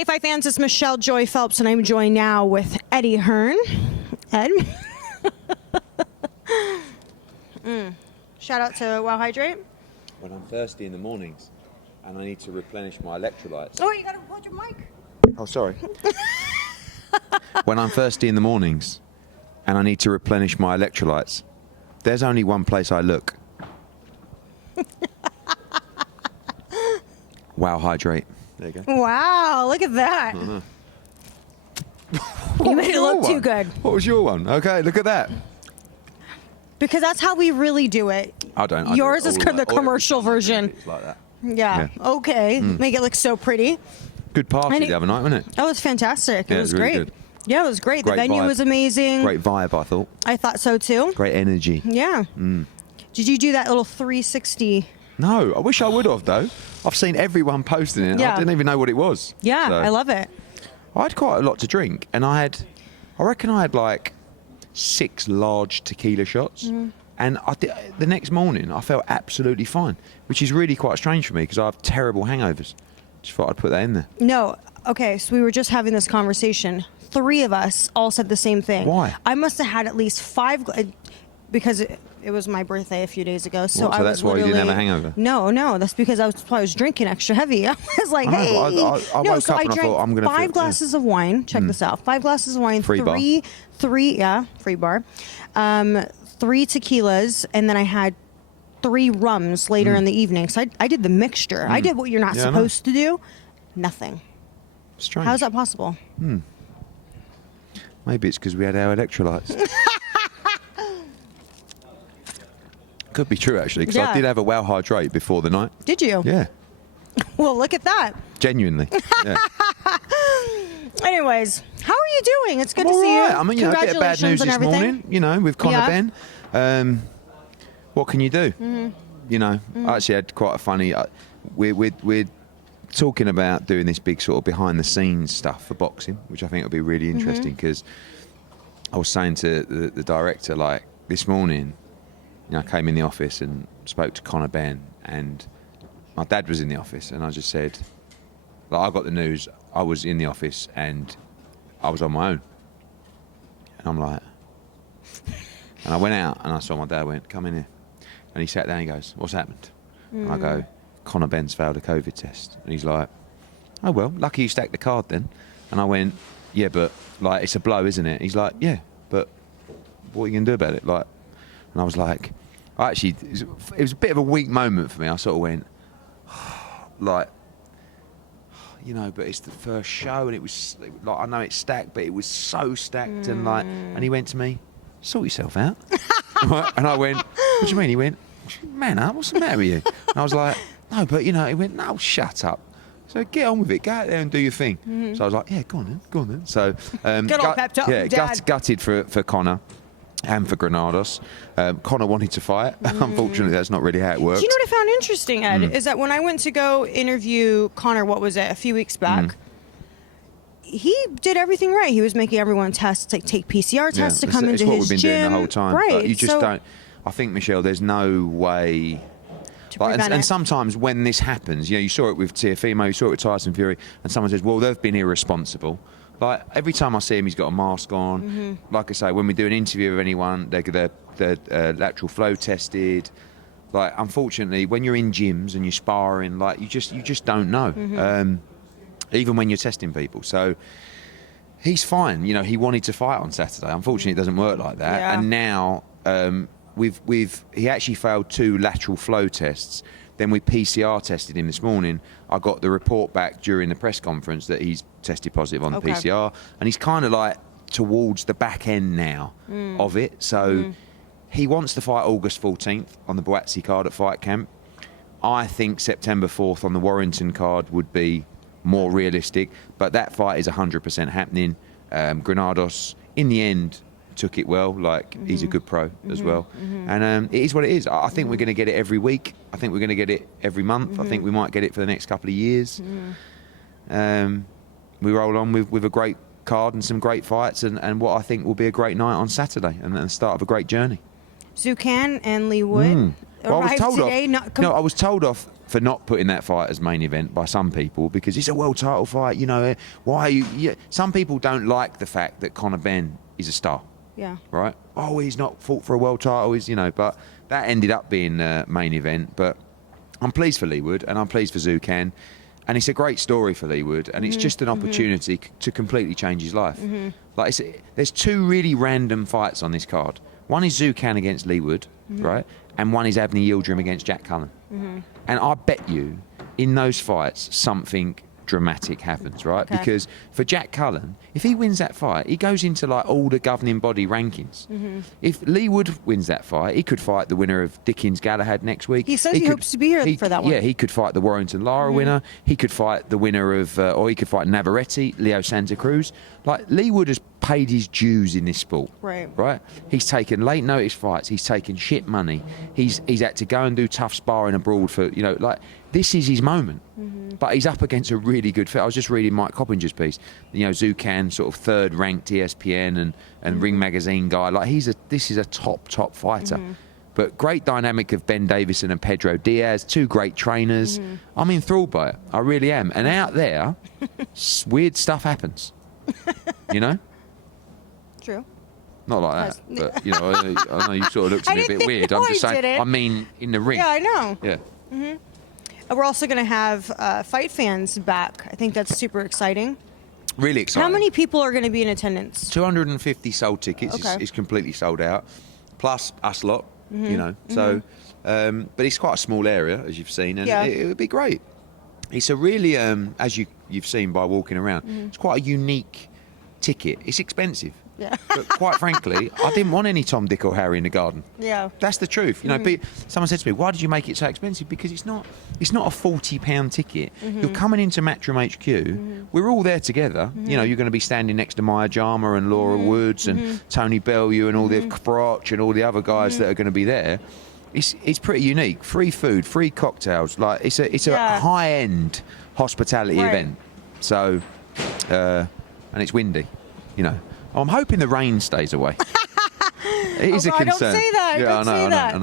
Hey, Fight fans, it's Michelle Joy Phelps, and I'm joined now with Eddie Hearn. Ed? Shout out to Wow Hydrate. When I'm thirsty in the mornings and I need to replenish my electrolytes. Oh, you gotta hold your mic. Oh, sorry. When I'm thirsty in the mornings and I need to replenish my electrolytes, there's only one place I look. Wow Hydrate. There you go. Wow, look at that. You made it look too good. What was your one? Okay, look at that. Because that's how we really do it. I don't. Yours is the commercial version. It's like that. Yeah. Okay. Make it look so pretty. Good party the other night, wasn't it? Oh, it was fantastic. Yeah, it was really great. good. Yeah, it was great. The Great venue vibe. was amazing. Great vibe, I thought. I thought so too. Great energy. Yeah. Did you do that little 360? No, I wish I would have though. I've seen everyone posting it. Yeah. I didn't even know what it was. Yeah, So, I love it. I had quite a lot to drink, and I reckon I had like 6 large tequila shots. And the next morning, I felt absolutely fine, which is really quite strange for me because I have terrible hangovers. Just thought I'd put that in there. No. Okay, so we were just having this conversation. 3 of us all said the same thing. Why? I must have had at least 5 because it was my birthday a few days ago. So What, so I that's was why you didn't have a literally- hangover? No, that's because I was drinking extra heavy. I was like, I know, hey. I no, woke so up I and I drank thought, I'm gonna 5 feel- glasses of wine. Check this out. 5 glasses of wine. Free bar. Free bar. 3 tequilas, and then I had 3 rums later in the evening. So I did the mixture. I did what you're not Yeah, I know. supposed to do. Nothing. Strange. How is that possible? Maybe it's because we had our electrolytes. Could be true, actually, because Yeah. I did have a Wow Hydrate before the night. Did you? Yeah, Well, look at that. genuinely. Yeah. Anyways, how are you doing? It's good I'm to see you. all right. I mean, a bit of bad news Congratulations on this everything. morning, with Conor Yeah. Ben. What can you do? I actually had quite a funny... We're talking about doing this big sort of behind-the-scenes stuff for boxing, which I think will be really interesting, because I was saying to the director, like, this morning, I came in the office and spoke to Conor Ben, and my dad was in the office, and I just said, like, I got the news, I was in the office, and I was on my own. And I'm like... And I went out, and I saw my dad, went, come in here. And he sat down, he goes, what's happened? And I go, Conor Ben's failed a COVID test. And he's like, oh, well, lucky you stacked the card then. And I went, yeah, but, like, it's a blow, isn't it? He's like, yeah, but what are you going to do about it? Like, and I was like, it was a bit of a weak moment for me. I sort of went, like, but it's the first show, and it was, like, I know it's stacked, but it was so stacked, and, like, and he went to me, sort yourself out. And I went, what do you mean? He went, man up, what's the matter with you? And I was like, no, but, he went, no, shut up. So get on with it, go out there and do your thing. So I was like, yeah, go on then. So, Good old pep talk, Dad. gutted for Conor and for Granados. Conor wanted to fight. Unfortunately, that's not really how it works. Do you know what I found interesting, Ed? Is that when I went to go interview Conor, what was it, a few weeks back, he did everything right. He was making everyone test, take PCR tests to come into his gym. It's what we've been doing the whole time. Right. But you just don't... I think, Michelle, there's no way... And sometimes when this happens, you saw it with Teofimo, you saw it with Tyson Fury, and someone says, well, they've been irresponsible. Like, every time I see him, he's got a mask on. Like I say, when we do an interview with anyone, they're lateral flow tested. Like, unfortunately, when you're in gyms and you're sparring, like, you just don't know. Even when you're testing people. So he's fine. He wanted to fight on Saturday. Unfortunately, it doesn't work like that. Yeah. And now he actually failed 2 lateral flow tests. Then we PCR tested him this morning. I got the report back during the press conference that he's tested positive on the PCR, and he's kind of like towards the back end now of it. So he wants to fight August 14th on the Boatsy card at Fight Camp. I think September 4th on the Warrington card would be more realistic, but that fight is 100% happening. Granados, in the end, took it well. Like, he's a good pro as well. And it is what it is. I think we're going to get it every week. I think we're going to get it every month. I think we might get it for the next couple of years. We roll on with a great card and some great fights, and what I think will be a great night on Saturday, and the start of a great journey. Zucan and Lee Wood. Well, I was told today, off. I was told off for not putting that fight as main event by some people because it's a world title fight. You know, why? Some people don't like the fact that Conor Benn is a star. Yeah. Right. Oh, he's not fought for a world title. But that ended up being main event. But I'm pleased for Leewood and I'm pleased for Zucan. And it's a great story for Leewood, and it's just an opportunity to completely change his life. Like there's two really random fights on this card. One is Zucan against Leewood, right? And one is Abney Yildirim against Jack Cullen. And I bet you, in those fights, something dramatic happens, right? Okay. Because for Jack Cullen, if he wins that fight, he goes into like all the governing body rankings. If Leewood wins that fight, he could fight the winner of Dickens-Galahad next week. He says he hopes to be here for that one. Yeah, he could fight the Warrington-Lara winner. He could fight the winner of, or he could fight Navarrete, Leo Santa Cruz. Like, Leewood has paid his dues in this sport. Right? He's taken late notice fights. He's taken shit money. He's had to go and do tough sparring abroad for, you know, like, this is his moment. But he's up against a really good fit. I was just reading Mike Coppinger's piece. You know, Zucan, sort of third-ranked ESPN and Ring Magazine guy. Like, this is a top fighter. But great dynamic of Ben Davison and Pedro Diaz, two great trainers. I'm enthralled by it. I really am. And out there, weird stuff happens. You know? True. Not like that, but, you know, I know you sort of looked at me a bit weird. I'm just saying, I mean, in the ring. Yeah, I know. Yeah. We're also going to have fight fans back. I think that's super exciting. Really exciting. How many people are going to be in attendance? 250 sold tickets. Okay. It's completely sold out. Plus us lot, you know. So, but it's quite a small area, as you've seen, and it would be great. It's a really, as you've seen by walking around, it's quite a unique ticket. It's expensive. Yeah. But quite frankly, I didn't want any Tom, Dick or Harry in the garden. Yeah. That's the truth. You know, someone said to me, why did you make it so expensive? Because it's not a £40 ticket. You're coming into Matchroom HQ. We're all there together. You know, you're going to be standing next to Maya Jama and Laura Woods and Tony Bellew and all the Crotch and all the other guys that are going to be there. It's pretty unique. Free food, free cocktails. Like it's a high-end hospitality event. So, and it's windy, you know. I'm hoping the rain stays away. It is a concern. Don't say that. Yeah, don't say that.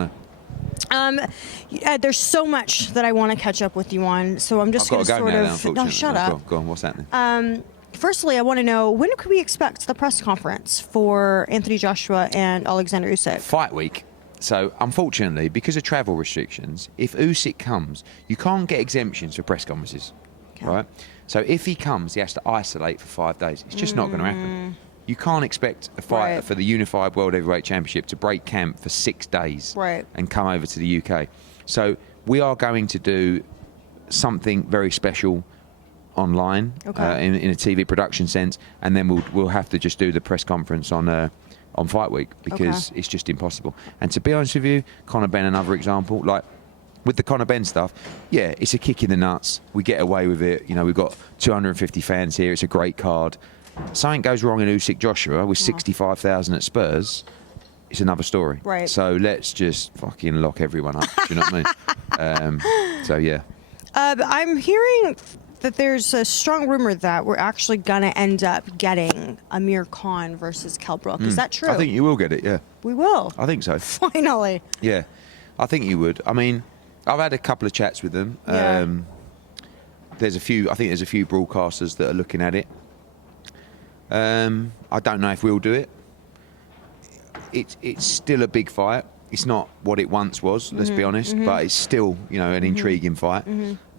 I know. There's so much that I want to catch up with you on, so I'm just going to sort of. No, shut up. Go on. What's happening? Firstly, I want to know, when could we expect the press conference for Anthony Joshua and Alexander Usyk? Fight week. So, unfortunately, because of travel restrictions, if Usyk comes, you can't get exemptions for press conferences, right? So, if he comes, he has to isolate for 5 days. It's just not going to happen. You can't expect a fighter for the Unified World Heavyweight Championship to break camp for 6 days and come over to the UK. So we are going to do something very special online in a TV production sense, and then we'll have to just do the press conference on Fight Week because it's just impossible. And to be honest with you, Conor Benn, another example, like with the Conor Benn stuff, yeah, it's a kick in the nuts. We get away with it. You know, we've got 250 fans here. It's a great card. Something goes wrong in Usyk Joshua with 65,000 at Spurs, it's another story. Right. So let's just fucking lock everyone up. Do you know what I mean? So yeah. I'm hearing that there's a strong rumor that we're actually gonna end up getting Amir Khan versus Kell Brook. Is that true? I think you will get it. Yeah. We will. I think so. Finally. Yeah, I think you would. I mean, I've had a couple of chats with them. Yeah. There's a few broadcasters that are looking at it. I don't know if we'll do it. It's still a big fight. It's not what it once was, let's be honest, but it's still, you know, an intriguing fight.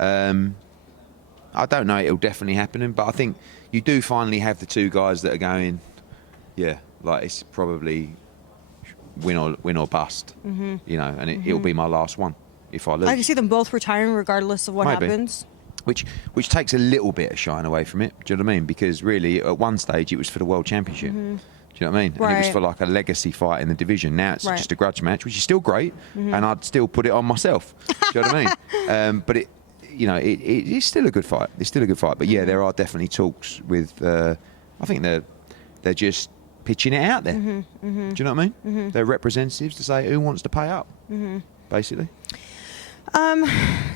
I don't know it'll definitely happen, but I think you do finally have the two guys that are going, yeah, like it's probably win or bust, you know, and it'll be my last one if I lose. I can see them both retiring regardless of what happens. Which takes a little bit of shine away from it. Do you know what I mean? Because really, at one stage, it was for the World Championship. Do you know what I mean? Right. And it was for like a legacy fight in the division. Now it's just a grudge match, which is still great, and I'd still put it on myself. Do you know what I mean? But it's still a good fight. It's still a good fight. But yeah, there are definitely talks with. I think they're just pitching it out there. Do you know what I mean? They're representatives to say who wants to pay up, basically.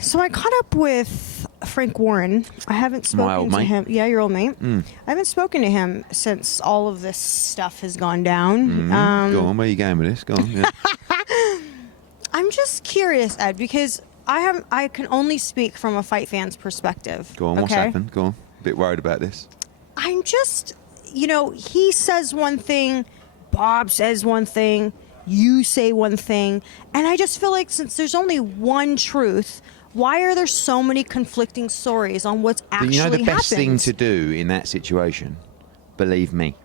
So I caught up with Frank Warren. I haven't spoken to him. Yeah, your old mate. I haven't spoken to him since all of this stuff has gone down. Go on, where are you going with this? Go on. Yeah. I'm just curious, Ed, because I can only speak from a fight fan's perspective. Go on, what's happened? Go on. A bit worried about this. I'm just, he says one thing, Bob says one thing, you say one thing, and I just feel like since there's only one truth, why are there so many conflicting stories on what's actually happened? The best thing to do in that situation, believe me,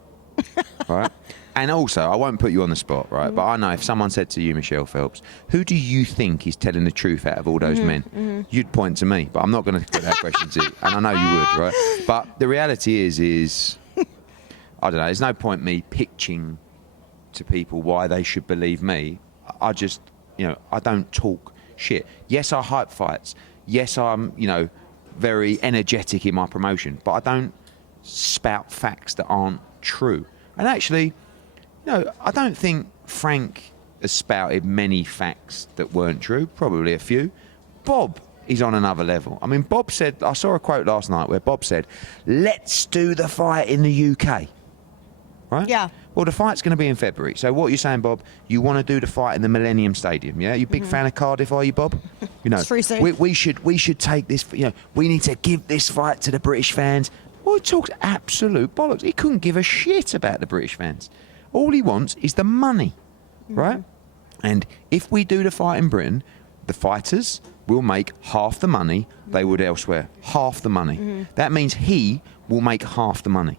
right? And also, I won't put you on the spot, right? But I know if someone said to you, Michelle Phelps, who do you think is telling the truth out of all those men? You'd point to me, but I'm not going to put that question to you. And I know you would, right? But the reality is, I don't know, there's no point me pitching to people why they should believe me. I just, I don't talk shit. Yes, I hype fights. Yes, I'm, very energetic in my promotion, but I don't spout facts that aren't true. And actually, I don't think Frank has spouted many facts that weren't true, probably a few. Bob is on another level. I mean, Bob said, I saw a quote last night where Bob said, let's do the fight in the UK. Right? Yeah. Well, the fight's going to be in February. So what you're saying, Bob, you want to do the fight in the Millennium Stadium, yeah? You a big fan of Cardiff, are you, Bob? It's free safe. We should take this, we need to give this fight to the British fans. Well, he talks absolute bollocks. He couldn't give a shit about the British fans. All he wants is the money, right? And if we do the fight in Britain, the fighters will make half the money they would elsewhere. Half the money. That means he will make half the money.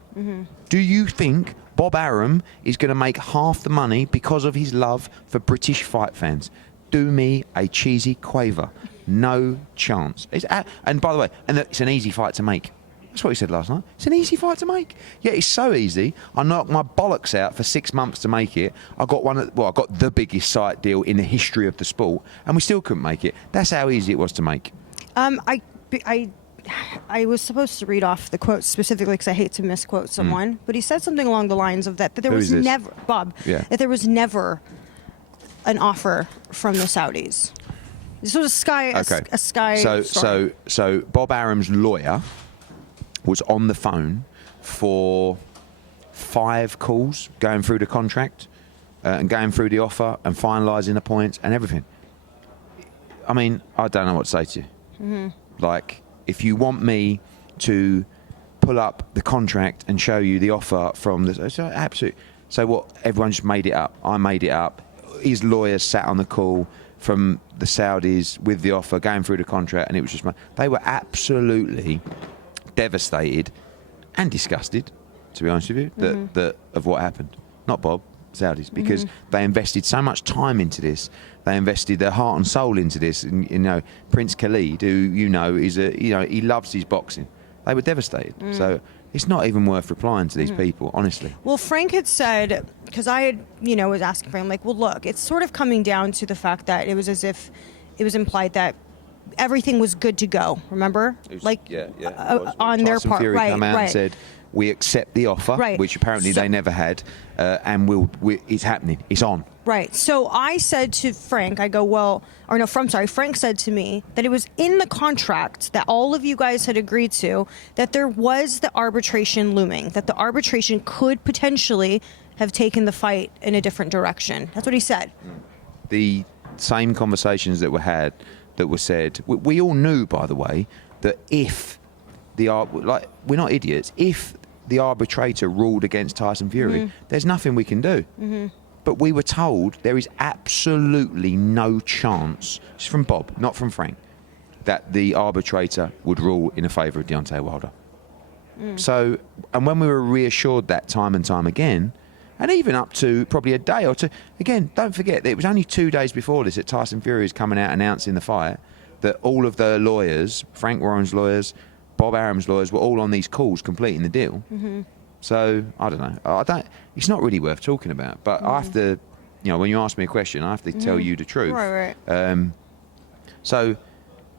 Do you think Bob Arum is going to make half the money because of his love for British fight fans? Do me a cheesy quaver. No chance. And by the way, it's an easy fight to make. That's what he said last night. It's an easy fight to make. Yeah, it's so easy. I knocked my bollocks out for 6 months to make it. I got I got the biggest site deal in the history of the sport, and we still couldn't make it. That's how easy it was to make. I was supposed to read off the quote specifically because I hate to misquote someone, but he said something along the lines of that there was never, Bob, that there was never an offer from the Saudis. This was a Sky story. So Bob Arum's lawyer was on the phone for 5 calls, going through the contract and going through the offer and finalising the points and everything. I mean, I don't know what to say to you. Like, if you want me to pull up the contract and show you the offer from the... Absolutely. So what? Everyone just made it up. I made it up. His lawyers sat on the call from the Saudis with the offer, going through the contract, and it was just... They were absolutely devastated and disgusted, to be honest with you, that of what happened. Not Bob, Saudis, because they invested so much time into this. They invested their heart and soul into this. And, Prince Khalid, who is he loves his boxing. They were devastated. So it's not even worth replying to these people, honestly. Well, Frank had said, because I had, was asking Frank, like, well, look, it's sort of coming down to the fact that it was as if it was implied that everything was good to go. Remember, on their part, Fury come out and said, "We accept the offer," which apparently they never had, and it's happening. It's on. Right. So I said to Frank, Frank said to me that it was in the contract that all of you guys had agreed to that there was the arbitration looming, that the arbitration could potentially have taken the fight in a different direction. That's what he said. The same conversations that were had. That was said. We all knew, by the way, that if we're not idiots. If the arbitrator ruled against Tyson Fury, there's nothing we can do. But we were told there is absolutely no chance. It's from Bob, not from Frank, that the arbitrator would rule in a favour of Deontay Wilder. So, and when we were reassured that time and time again. And even up to probably a day or two. Again, don't forget, it was only 2 days before this that Tyson Fury is coming out announcing the fight that all of the lawyers, Frank Warren's lawyers, Bob Arum's lawyers, were all on these calls completing the deal. So, I don't know. It's not really worth talking about. But I have to, when you ask me a question, I have to tell you the truth. Right. So,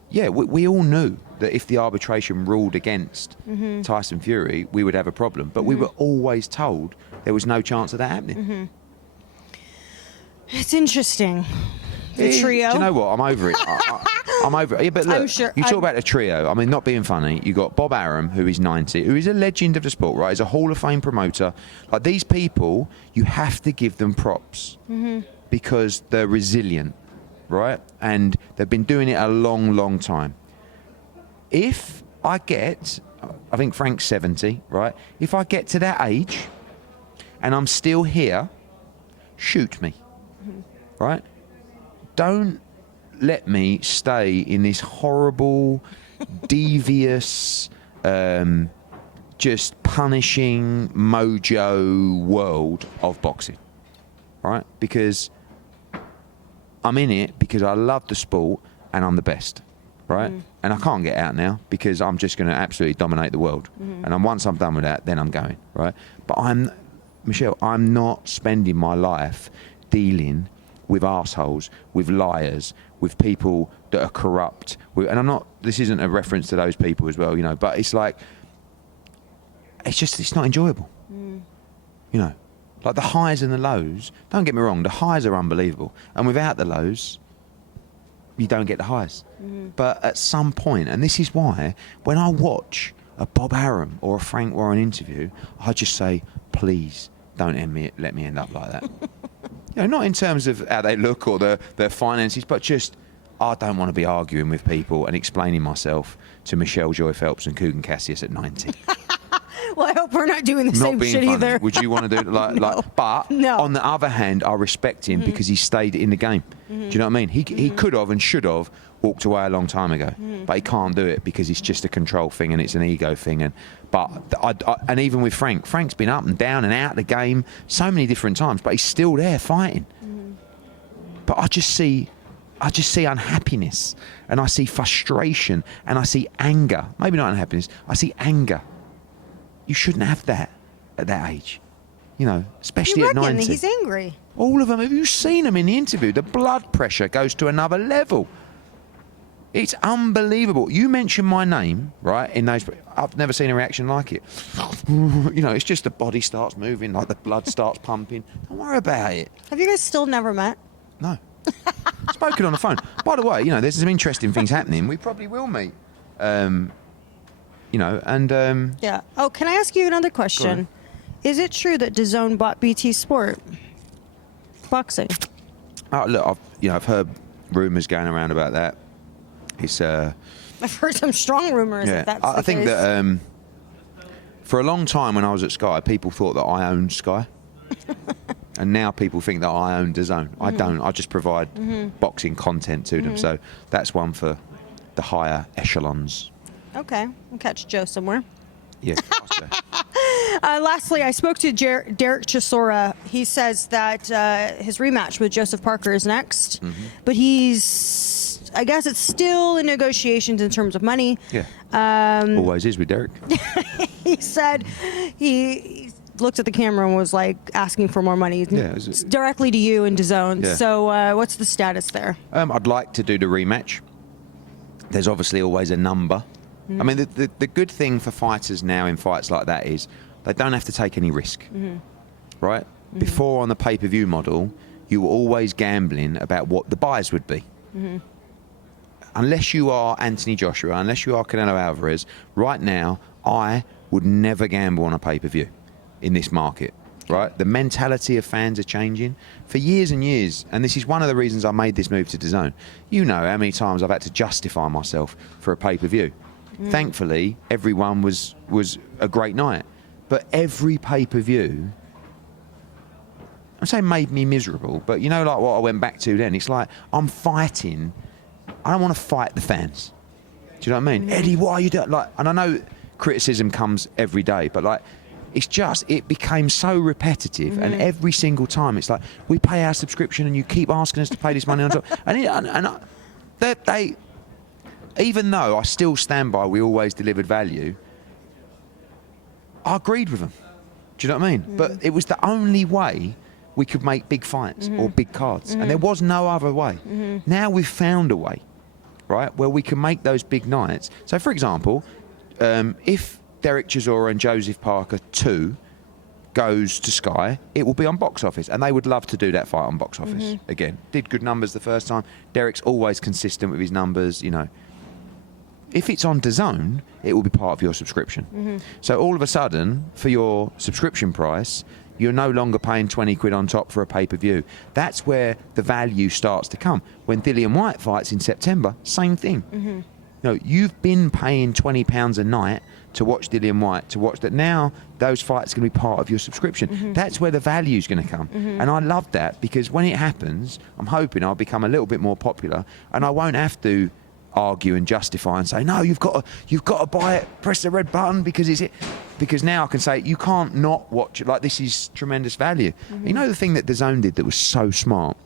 yeah, we all knew that if the arbitration ruled against Tyson Fury, we would have a problem. But we were always told there was no chance of that happening. It's interesting. The trio. Do you know what? I'm over it. I'm over it. Yeah, but look, I'm sure, you talk about the trio. I mean, not being funny, you got Bob Arum, who is 90, who is a legend of the sport, right? He's a Hall of Fame promoter. Like, these people, you have to give them props because they're resilient. right? And they've been doing it a long, long time. If I get, I think Frank's 70, right? If I get to that age and I'm still here, shoot me, right? Don't let me stay in this horrible, devious, just punishing mojo world of boxing, right? Because I'm in it because I love the sport and I'm the best, right? And I can't get out now because I'm just going to absolutely dominate the world. And once I'm done with that, then I'm going, right? But Michelle, I'm not spending my life dealing with arseholes, with liars, with people that are corrupt. And this isn't a reference to those people as well, you know, but it's like, it's not enjoyable. You know, like the highs and the lows, don't get me wrong, the highs are unbelievable. And without the lows, you don't get the highs. But at some point, and this is why, when I watch a Bob Arum or a Frank Warren interview, I just say, please don't let me end up like that. You know, not in terms of how they look or their finances, but just, I don't want to be arguing with people and explaining myself to Michelle Joy Phelps and Kugan Cassius at 90. Well, I hope we're not doing the same shit funny. either. Would you want to do it but No. On the other hand, I respect him because he stayed in the game. Do you know what I mean? He could have and should have walked away a long time ago, but he can't do it because it's just a control thing and it's an ego thing. And even with Frank's been up and down and out of the game so many different times, but he's still there fighting. But I just see unhappiness and I see frustration and I see anger. Maybe not unhappiness. I see anger. You shouldn't have that at that age, you know, especially at 90. He's angry. All of them. Have you seen them in the interview? The blood pressure goes to another level. It's unbelievable. You mention my name, right, in those... I've never seen a reaction like it. You know, it's just the body starts moving, like the blood starts pumping. Don't worry about it. Have you guys still never met? No. Spoken on the phone. By the way, you know, there's some interesting things happening. We probably will meet. You know, and... Yeah. Oh, can I ask you another question? Is it true that DAZN bought BT Sport Boxing? Oh, look, I've heard rumours going around about that. It's I've heard some strong rumours. yeah. If that's I the think case. that for a long time when I was at Sky, people thought that I owned Sky, and now people think that I own DAZN. I don't. I just provide boxing content to them. So that's one for the higher echelons. Okay, I'll catch Joe somewhere. Yeah. Lastly, I spoke to Dereck Chisora. He says that his rematch with Joseph Parker is next, but I guess it's still in negotiations in terms of money. Yeah. Always is with Dereck. He said he looked at the camera and was like asking for more money directly to you and DAZN. Yeah. So what's the status there? I'd like to do the rematch. There's obviously always a number. I mean, the good thing for fighters now in fights like that is they don't have to take any risk, right? Before on the pay-per-view model, you were always gambling about what the buys would be. Unless you are Anthony Joshua, unless you are Canelo Alvarez, right now, I would never gamble on a pay-per-view in this market, right? The mentality of fans are changing for years and years, and this is one of the reasons I made this move to DAZN. You know how many times I've had to justify myself for a pay-per-view. Thankfully, everyone was a great night. But every pay-per-view, I'm saying made me miserable, but you know, like what I went back to then, it's like I'm fighting. I don't want to fight the fans. Do you know what I mean? Eddie, why are you doing? Like, and I know criticism comes every day, but like, it became so repetitive, and every single time it's like, we pay our subscription and you keep asking us to pay this money on top. They even though I still stand by we always delivered value, I agreed with them. Do you know what I mean? But it was the only way we could make big fights or big cards. And there was no other way. Now we've found a way, right, where we can make those big nights. So, for example, if Dereck Chisora and Joseph Parker 2 goes to Sky, it will be on box office. And they would love to do that fight on box office again. Did good numbers the first time. Derek's always consistent with his numbers, you know. If it's on DAZN, it will be part of your subscription. So all of a sudden, for your subscription price, You're no longer paying 20 quid on top for a pay-per-view. That's where the value starts to come. When Dillian White fights in September, same thing. You know, you've been paying £20 a night to watch Dillian White, to watch that. Now those fights are going to be part of your subscription. That's where the value is going to come. And I love that, because when it happens, I'm hoping I'll become a little bit more popular, and I won't have to argue and justify and say, no, you've got to buy it, press the red button because now I can say you can't not watch it. Like, this is tremendous value. You know, the thing that DAZN did that was so smart,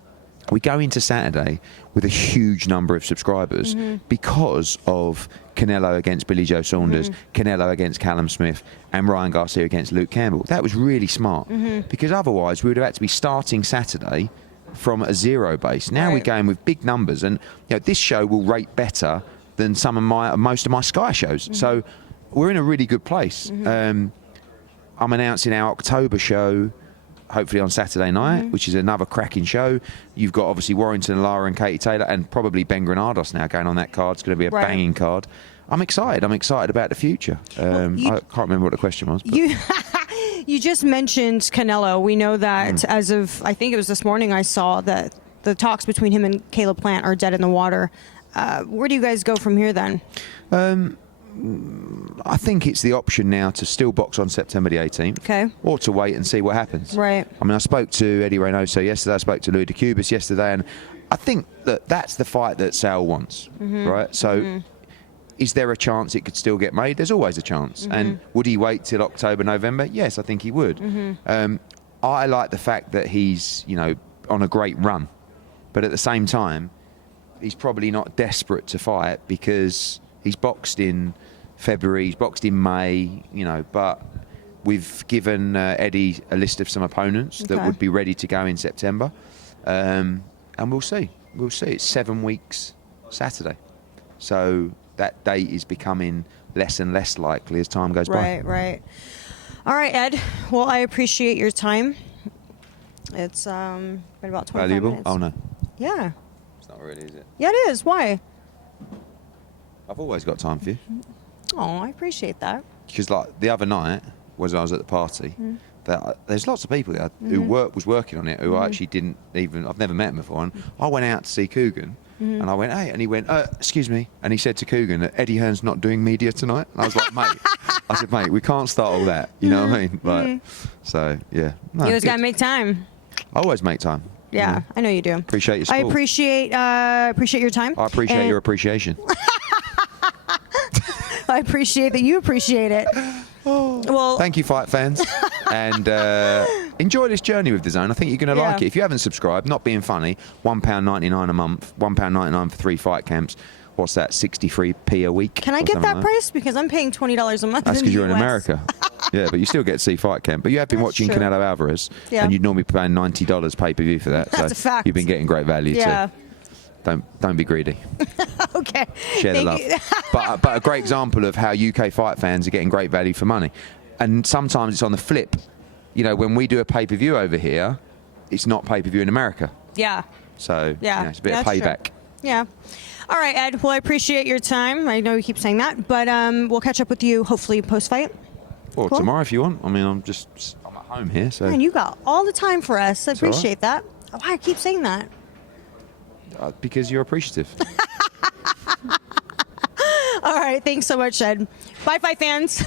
we go into Saturday with a huge number of subscribers because of Canelo against Billy Joe Saunders, Canelo against Callum Smith, and Ryan Garcia against Luke Campbell. That was really smart, because otherwise we would have had to be starting Saturday from a zero base. Now we're going with big numbers, and you know, this show will rate better than most of my Sky shows. So we're in a really good place. I'm announcing our October show hopefully on Saturday night, which is another cracking show. You've got obviously Warrington, Lara and Katie Taylor, and probably Ben Granados now going on that card. It's going to be a banging card. I'm excited. I'm excited about the future. I can't remember what the question was. But. You just mentioned Canelo. We know that as of, I think it was this morning, I saw that the talks between him and Caleb Plant are dead in the water. Where do you guys go from here then? I think it's the option now to still box on September the 18th, or to wait and see what happens. Right. I mean, I spoke to Eddie Reynoso yesterday. I spoke to Louis DeCubas yesterday, and I think that that's the fight that Sal wants, right? So, is there a chance it could still get made? There's always a chance. And would he wait till October, November? Yes, I think he would. I like the fact that he's, you know, on a great run, but at the same time, he's probably not desperate to fight, because he's boxed in February, he's boxed in May, you know, but we've given Eddie a list of some opponents that would be ready to go in September. And we'll see. We'll see. It's 7 weeks Saturday. So that date is becoming less and less likely as time goes by. Right. All right, Ed. Well, I appreciate your time. It's been about 25 Valuable? minutes. Oh, no. Yeah. It's not really, is it? Yeah, it is. Why? I've always got time for you. Oh, I appreciate that. Because like the other night, when I was at the party, there's lots of people there who was working on it who I actually didn't even, I've never met him before. And I went out to see Coogan, and I went, hey, and he went, excuse me. And he said to Coogan that Eddie Hearn's not doing media tonight. And I was like, mate, I said, mate, we can't start all that. You know what I mean? Like, so, yeah. No, you always got to make time. I always make time. Yeah, I know you do. Appreciate your support. I appreciate your time. I appreciate your appreciation. I appreciate that you appreciate it. Well, thank you, fight fans, and enjoy this journey with DAZN. I think you're going to like it. If you haven't subscribed, not being funny, £1.99 a month, £1.99 for 3 fight camps. What's that? 63p a week. Can I get that price? Because I'm paying $20 a month. That's because you're in America. Yeah, but you still get to see fight camp. But you have been watching Canelo Alvarez, and you'd normally be paying $90 pay-per-view for that. That's a fact. You've been getting great value too. Don't be greedy. Okay. Share the love. But a great example of how UK fight fans are getting great value for money. And sometimes it's on the flip. You know, when we do a pay-per-view over here, it's not pay-per-view in America. Yeah. So, you know, it's a bit of payback. True. Yeah. All right, Ed. Well, I appreciate your time. I know you keep saying that, but we'll catch up with you hopefully post-fight. Or tomorrow if you want. I mean, I'm at home here, so. Man, you got all the time for us. I appreciate that. Why I keep saying that? Because you're appreciative. All right. Thanks so much, Ed. Bye, fight fans.